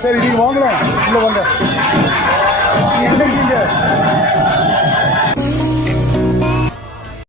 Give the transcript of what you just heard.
சரி நீங்கள் வாங்கலாம் இல்லை வாங்க.